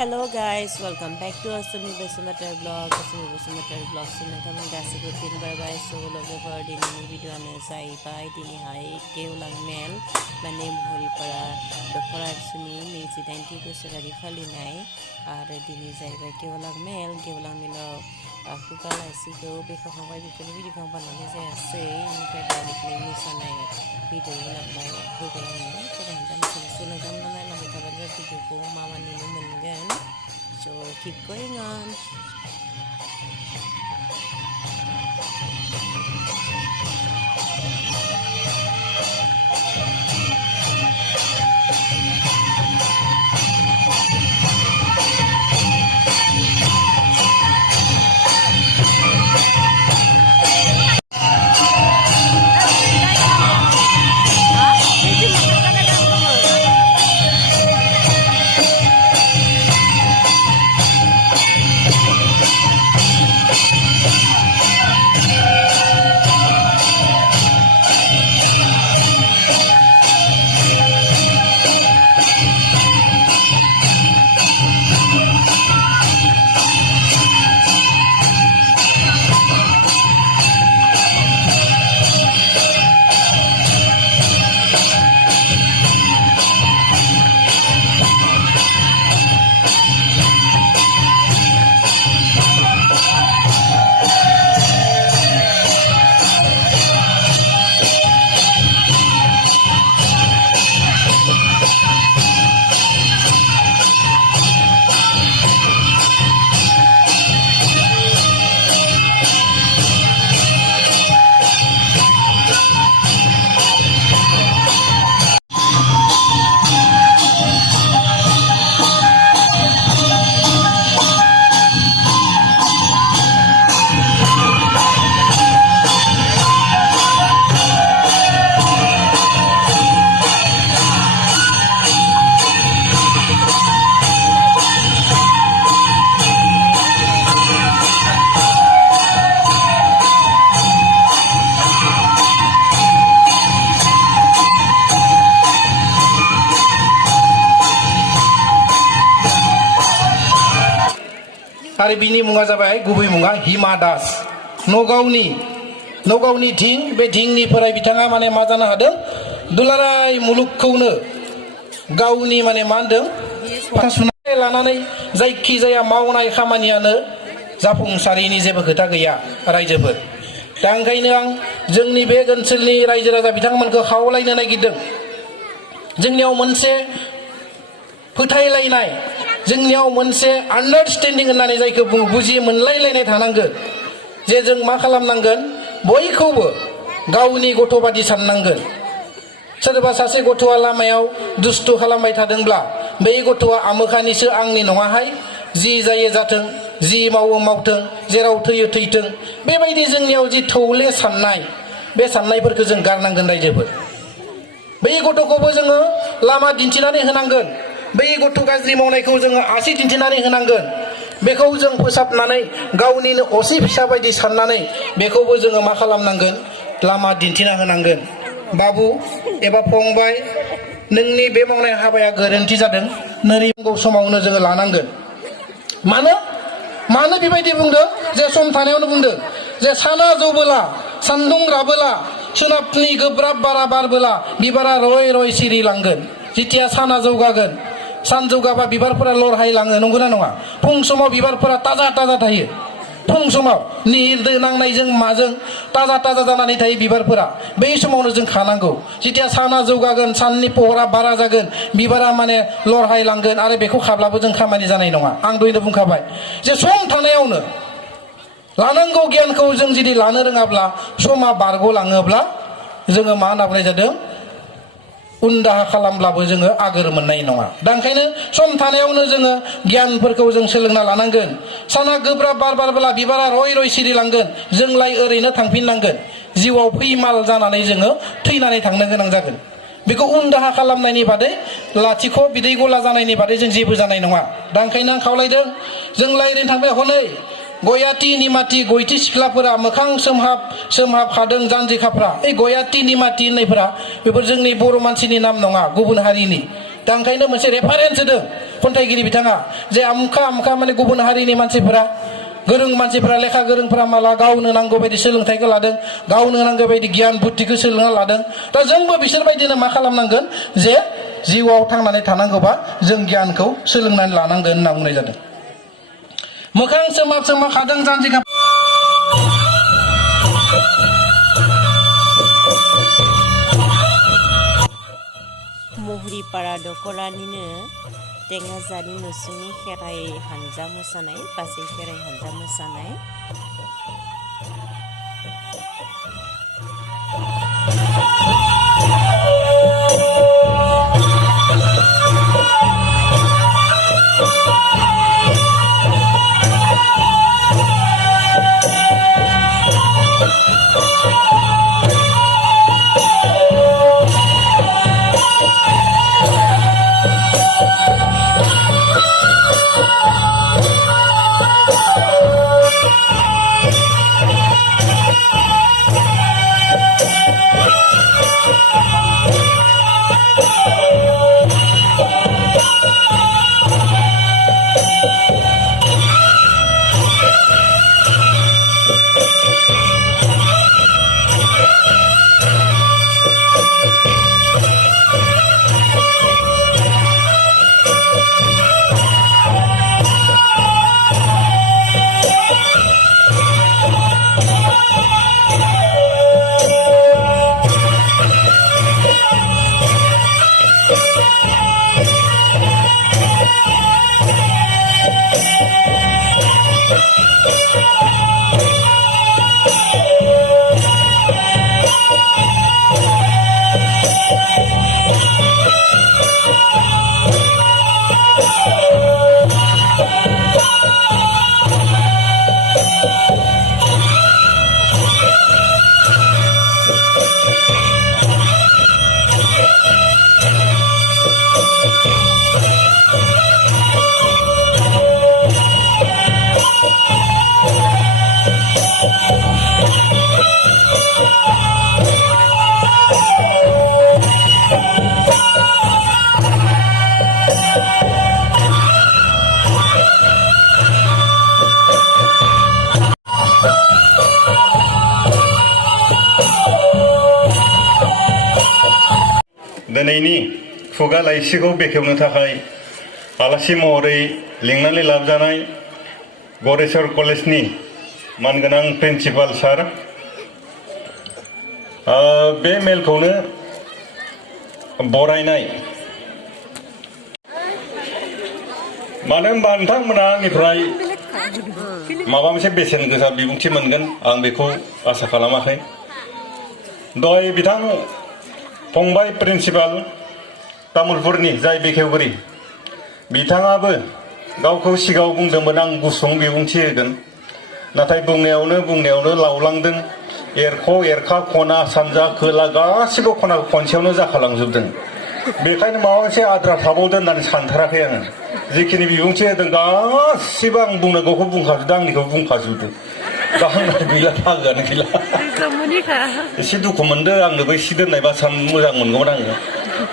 Hello guys, welcome back to Asumi Basumatar Vlog. Asumi Basumatar Vlog nonton गासिबो फिन बारबाय लोगोफोर दिनैनि भिडिअ'आनो जाहैबाय दिनैहाय गेवलां मेल माने मुहुरिपारा दख'रा आबसुनि 29थि बोसोरारि फालिनाय आरो दिनै जाहैबाय गेवलां मेलाव खुगा लाइसिखौ बेखेवखांबाय बेफोरनि भिडिअ'खौ आं बानायनाय जायासै बेनिफ्राय डाइरेक्टलि मोसानाय भिडिअ' होबाय आङो फरायनो नोंथांमोना नायलांबाय थाबानो भिडिअ'खौ मा नुनो मोनगोन. So keep going on. आरो बिनि मुङा जाबाय गुबै मुङा हिमा दास नगावनि धिं बे धिंनिफ्राय बिथाङा माने मा जानो हादों दुलाराय मुलुगखौनो गावनि माने मा होनदों सुनाय लानानै जायखि जाया मावनाय खामानियानो जाफुंसारैनि जेबो खोथा गैया रायजोफोर. दा ओंखायनो आं जोंनि बे ओनसोलनि रायजो राजा बिथांमोनखौ खावलायनो नागिरदों जोंनियाव मोनसे फोथायलायनाय जोंनियाव मोनसे आन्डारस्टेन्डिं होननानै जायखौ बुङो बुजि मोनलायलायनाय थानांगोन जे जों मा खालामनांगोन बयखौबो गावनि गथ' बादि साननांगोन. सोरबा सासे गथ'आ लामायाव दुस्थु खालामबाय थादोंब्ला बै गथ'आ आमोखानिसो आंनि नङाहाय जि जायो जाथों जि मावो मावथों जेराव थैयो थैथों बेबायदि जोंनियाव जि थौले साननाय बे साननायफोरखौ जों गारनांगोन रायजोफोर. बै गथ'खौबो जोङो लामा दिन्थिनानै होनांगोन. बै गथ' गाज्रि मावनायखौ जोङो आसि दिन्थिनानै होनांगोन. बेखौ जों फोसाबनानै गावनिनो असे फिसा बायदि साननानै बेखौबो जोङो मा खालामनांगोन लामा दिन्थिना होनांगोन. बाबु एबा फंबाय नोंनि बे मावनाय हाबाया गोरोन्थि जादों नोंनि समावनो जोङो लानांगोन. मानो बेबायदि बुंदों जे सम थानायावनो बुंदों जे साना जौबोला सान्दुं राबोला सोनाबनि गोब्राब बारा बारबोला बिबारा रय रय सिरिलांगोन. जेथिया साना जौगागोन सान जौगाबा बिबारफोरा लरहायलाङो नंगौना नङा? फुं समाव बिबारफोरा ताजा थायो. फुं समाव निहिर नांनायजों माजों ताजा जानानै थायो बिबारफोरा. बै समावनो जों खानांगौ. जेथिया साना जौगागोन साननि पहरा बारा जागोन बिबारा माने लरहायलांगोन आरो बेखौ खाब्लाबो जों खामानि जानाय नङा. आं दहायनो बुंखाबाय जे सम थानायावनो लानांगौ गियानखौ जों जुदि लानो रोङाब्ला समा बारग'लाङोब्ला जोङो मा होनना बुंनाय जादों उनदाहा खालामब्लाबो जोङो आगोर मोननाय नङा. दा ओंखायनो सम थानायावनो जोङो गियानफोरखौ जों सोलोंना लानांगोन. साना गोब्राब बार बारबोला बिबारा रय रय सिरिलांगोन जोंलाय ओरैनो थांफिननांगोन. जिउआव फैमाल जानानै जोङो थैनानै थांनो गोनां जागोन. बेखौ उनदाहा खालामनायनि बादै लाथिख' बिदै गला जानायनि बादै जों जेबो जानाय नङा. दा ओंखायनो आं खावलायदों जोंलाय ओरैनो थांबाय हनै गयाति निमाति गयति सिख्लाफोरा मोखां सोमहाब खादों जानजिखाफ्रा. बे गयाति निमाति होननायफोरा बेफोर जोंनि बर' मानसिनि नाम नङा गुबुन हारिनि. दा ओंखायनो मोनसे रेफारेन्स होदों खन्थाइगिरि बिथाङा जे आमखा माने गुबुन हारिनि मानसिफोरा गोरों मानसिफोरा लेखा गोरोंफोरा माला गावनो नांगौ बायदि सोलोंथाइखौ लादों गावनो नांगौ बायदि गियान बुद्धिखौ सोलोंना लादों दा जोंबो बिसोरबायदिनो मा खालामनांगोन जे जिउआव थांनानै थानांगौबा जों गियानखौ सोलोंनानै लानांगोन होनना बुंनाय जादों मोखां सोमा खादों जानजिखा महरिपारा दख'रानिनो टेङाजारि नसुंनि खेराइ हानजा मोसानाय बासै खेराइ हानजा मोसानाय दिनैनि खुगा लाइसिखौ बेखेवनो थाखाय आलासि महरै लिंनानै लाबोजानाय गरेस्वर कलेजनि मानगोनां प्रिन्सिपाल सार बे मेलखौनो बरायनाय मानो होनबा नोंथांमोना आंनिफ्राय माबा मोनसे बेसेन गोसा बिबुंथि मोनगोन आं बेखौ आसा खालामाखै दहाय बिथां फंबाय प्रिन्सिपाल तामुलपुरनि जाय बेखेवगिरि बिथाङाबो गावखौ सिगाङाव बुंदोंमोन आं गुसुं बिबुंथि होगोन नाथाय बुंनायावनो लावलांदों एरख' एरखा खना सानजा खोला गासिबो खनाखौ खनसेयावनो जाखालांजोबदों बेखायनो माबा मोनसे आद्रा थाबावदों होननानै सानथाराखै आङो जिखिनि बिबुंथि होदों गासिबो आं बुंनांगौखौ बुंखाजोबदों आंनिखौ बुंखाजोबदों दा आंना गैला थागानो गैला एसे दुखु मोनदों आंनोबो एसे दोननायबा मोजां मोनगौमोन आङो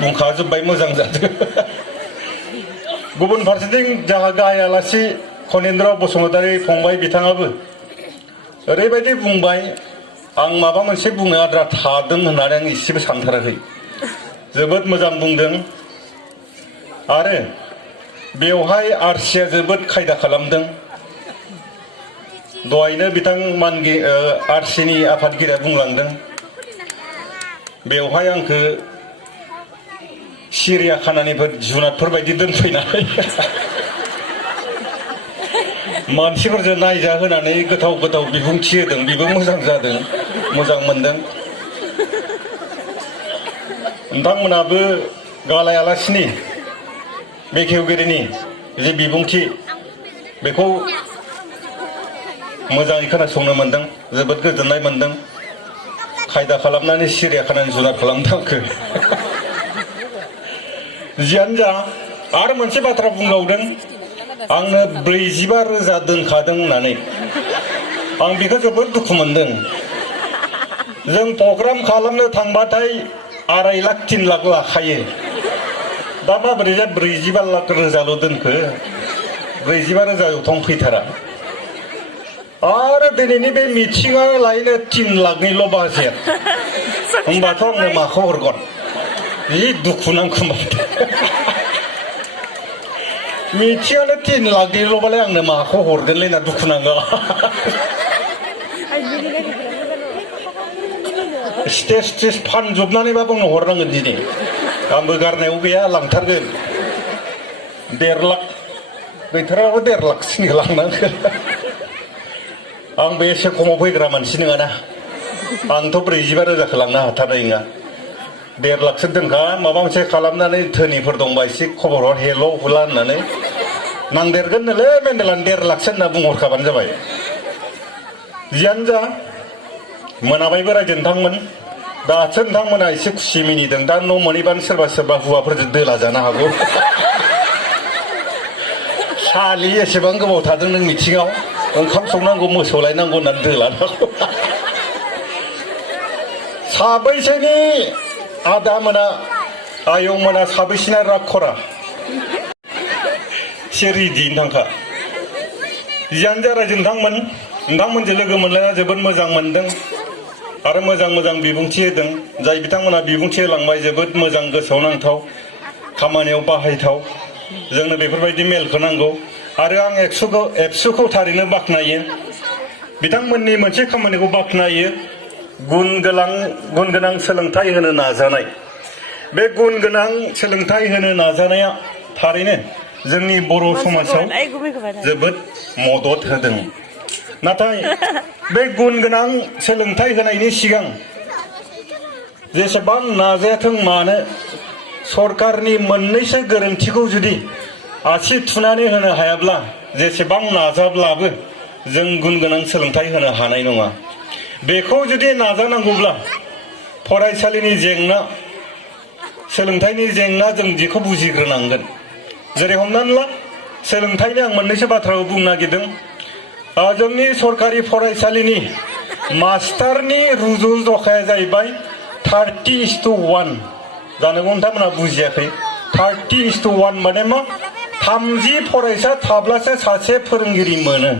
बुंखाजोब्बाय मोजां जादों गुबुन फारसेथिं जाहा गाहाय आलासि खनेन्द्र बसुमतारी फंबाय बिथाङाबो ओरैबायदि बुंबाय आं माबा मोनसे बुंनो आद्रा थादों होननानै आं एसेबो सानथाराखै जोबोद मोजां बुंदों आरो बेवहाय आरसिया जोबोद खायदा खालामदों दहायनो बिथां आरसिनि आफादगिरिया बुंलांदों बेवहाय आंखौ सिरियाखानानिफोर जुनादफोर बायदि दोनफैनानै मानसिफोरजों नायजा होनानै गोथाव बिबुंथि होदों बेबो मोजां जादों मोजां मोनदों नोंथांमोनाबो गालाय आलासिनि बेखेवगिरिनि जे बिबुंथि बेखौ मोजाङै खोनासंनो मोनदों जोबोद गोजोननाय मोनदों खायदा खालामनानै सिरियाखानानि जुनाद खालामदों आंखौ जियानो जा आरो मोनसे बाथ्रा बुंबावदों आंनो 45,000 दोनखादों होननानै आं बेखौ जोबोद दुखु मोनदों जों प्रग्राम खालामनो थांबाथाय 2.5 लाख 3 लाख लाखायो दा माबोरै 45 लाख रोजाल' दोनखो 45 रोजा जौथं फैथारा आरो दिनैनि बे मिथिङा लायनो 3 लाखनिल' बाजेट होमबाथ' आंनो माखौ हरगोन जि दुखु नांखोमा मिथिङानो 3 लाखनिल'बालाय आंनो माखौ हरगोनलै ना दुखु नाङो स्टेज फानजोबनानैबाबो आंनो हरनांगोन दिनै आंबो गारनायाव गैया लांथारगोन 1.5 लाख गैथाराबो 1.5 लाखसिनिखौ लांनांगोन आंबो एसे खमाव फैग्रा मानसि नङाना आंथ' 45 रोजाखौ लांनो हाथारनाय नङा 1.5 लाखसो दोनखा माबा मोनसे खालामनानै धोनिफोर दंबा एसे खबर हर हेल' हुला होननानै नांदेरगोन नोलै मेन्देलानो 1.5 लाखसो होनना बुंहरखाबानो जाबाय जियानो जा मोनाबायबो रायजो नोंथांमोन दासो नोंथांमोना एसे खुसि मिनिदों दा न' मोनहैबानो सोरबा हौवाफोरजों दोला जानो हागौ सालि एसेबां गोबाव थादों नों मिथिङाव ओंखाम संनांगौ मोसौ लायनांगौ होननानै दोलानांगौ साबैसेनि आदा मोना आयं मोना साबैसेना राग खरा एसे रेडियैनो थांखा जियानो जा रायजो नोंथांमोनजों लोगो मोनलायना जोबोद मोजां मोनदों आरो मोजां बिबुंथि होदों जाय बिथांमोना बिबुंथि होलांबाय जोबोद मोजां गोसोआव नांथाव खामानियाव बाहायथाव जोंनो बेफोरबायदि मेलखौ नांगौ आरो आं एबसुखौ थारैनो बाख्नायो बिथांमोननि मोनसे खामानिखौ बाख्नायो गुन गोनां सोलोंथाइ होनो नाजानाय बे गुन गोनां सोलोंथाइ होनो नाजानाया थारैनो जोंनि बर' समाजाव जोबोद मदद होदों नाथाय बे गुन गोनां सोलोंथाइ होनायनि सिगां जेसेबां नाजायाथों मानो सरकारनि मोननैसो गोरोन्थिखौ जुदि आसि थुनानै होनो हायाब्ला जेसेबां नाजाब्लाबो जों गुन गोनां सोलोंथाइ होनो हानाय नङा बेखौ जुदि नाजानांगौब्ला फरायसालिनि जेंना सोलोंथाइनि जेंना जों बेखौ बुजिग्रोनांगोन जेरै हमनानै ला सोलोंथाइनि आं मोननैसो बाथ्राखौ बुंनो नागिरदों जोंनि सरकारि फरायसालिनि मास्टारनि रुजु जखाया जाहैबाय 30:1 जानोबो नोंथांमोनहा बुजियाखै 30:1 माने मा 30 फरायसा थाब्लासो सासे फोरोंगिरि मोनो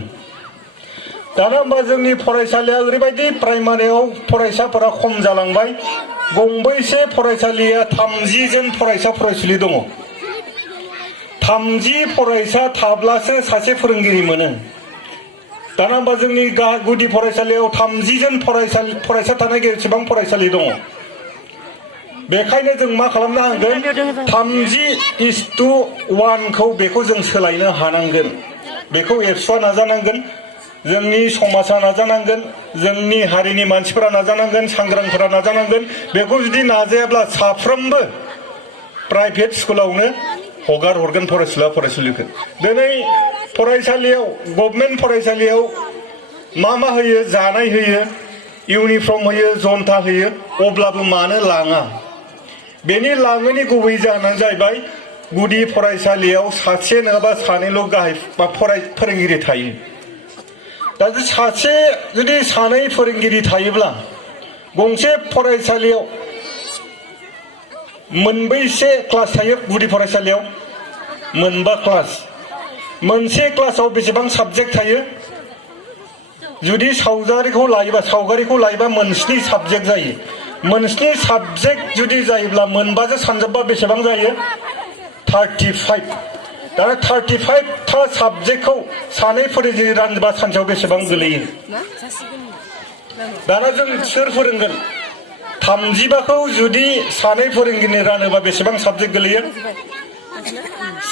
दाना होमबा जोंनि फरायसालिया ओरैबायदि प्राइमारियाव फरायसाफोरा खम जालांबाय गंबैसे फरायसालिया 30 जन फरायसा फरायसुलि दङ 30 फरायसा थाब्लासो सासे फोरोंगिरि मोनो दाना होमबा जोंनि गुदि फरायसालियाव 30 जन फरायसा थानाय जेसेबां फरायसालि दङ बेखायनो जों मा खालामनो हांगोन 30:1 खौ बेखौ जों सोलायनो हानांगोन बेखौ एबसुआ नाजानांगोन जोंनि समाजा नाजानांगोन जोंनि हारिनि मानसिफोरा नाजानांगन सांग्रांफोरा नाजानांगोन बेखौ जुदि नाजायाब्ला साफ्रोमबो प्राइभेट स्कुलावनो हगार हरगोन फरायसुलिखौ दिनै फरायसालियाव गभर्नमेन्ट फरायसालियाव मा होयो जानाय होयो इउनिफर्म होयो जन्ता होयो अब्लाबो मानो लाङा बेनि लाङैनि गुबै जाहोनानो जाहैबाय गुदि फरायसालियाव सासे नङाबा सानैल' गाहाय फोरोंगिरि थायो दा सासे जुदि सानै फोरोंगिरि थायोब्ला गंसे फरायसालियाव मोनबैसे क्लास थायो गुदि फरायसालियाव मोनबा क्लास मोनसे क्लासाव बेसेबां साबजेक्ट थायो जुदि सावगारिखौ लायोबा मोनस्नि साबजेक्ट जायो मोनस्नि साबजेक्ट जुदि जायोब्ला मोनबाजों सानजाबबा बेसेबां जायो 35 दा 35 था साबजेक्टखौ सानै फोरोंगिरि रानबा सानसेयाव बेसेबां गोलैयो दाना जों सोर फोरोंगोन 35खौ जुदि सानै फोरोंगिरि रानोबा बेसेबां साबजेक्ट गोलैयो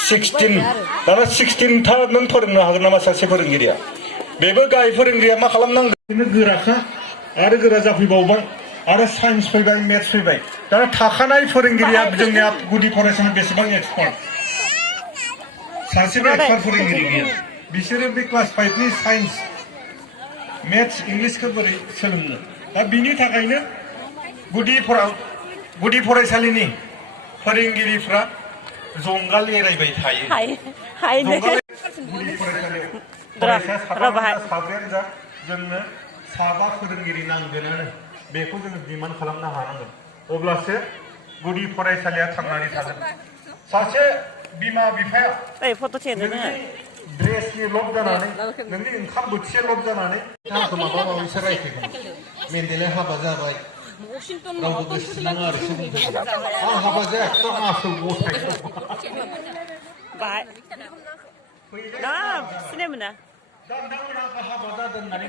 16 दाना 16 था नों फोरोंनो हागोन नामा सासे फोरोंगिरिया बेबो गाहाय फोरोंगिरिया मा खालामनांगोन गोराखा आरो गोरा जाफैबावबाय आरो साइन्स फैबाय मेथ्स फैबाय दाना थाखानाय फोरोंगिरिया जोंनि गुदि फरायसालियाव बेसेबां एक्सपार्ट सासेबो एक्सपार्ट फोरोंगिरि गैया बिसोरो बे क्लास 5 नि साइन्स मेथ्स इंलिसखौ बोरै सोलोंनो दा बिनि थाखायनो गुदि फरायसालिनि फोरोंगिरिफ्रा जंगाल एरायबाय थायो गुदि फरायसालियाव फरायसा साब्रैयानो जा जोंनो 7 फोरोंगिरि नांगोनानो बेखौ जों डिमान्ड खालामनो हानांगोन अब्लासो गुदि फरायसालिया थांनानै थागोन सासे बिमा बिफाया ओइ फट' खेबनो नोंनि ड्रेसनि लब जानानै नोंनि ओंखाम बोथिसे लब जानानै आंखौ माबा माबिसो रायखायगोन मेन्डेला हाबा जाबाय रावबो गोसोनाङा आरो सुबुंफोरा आं हाबा जायाखै आं आसोल गथाय बाहाय ना सिनाय मोना दा नोंथांमोनहा हाबा जादों होननानै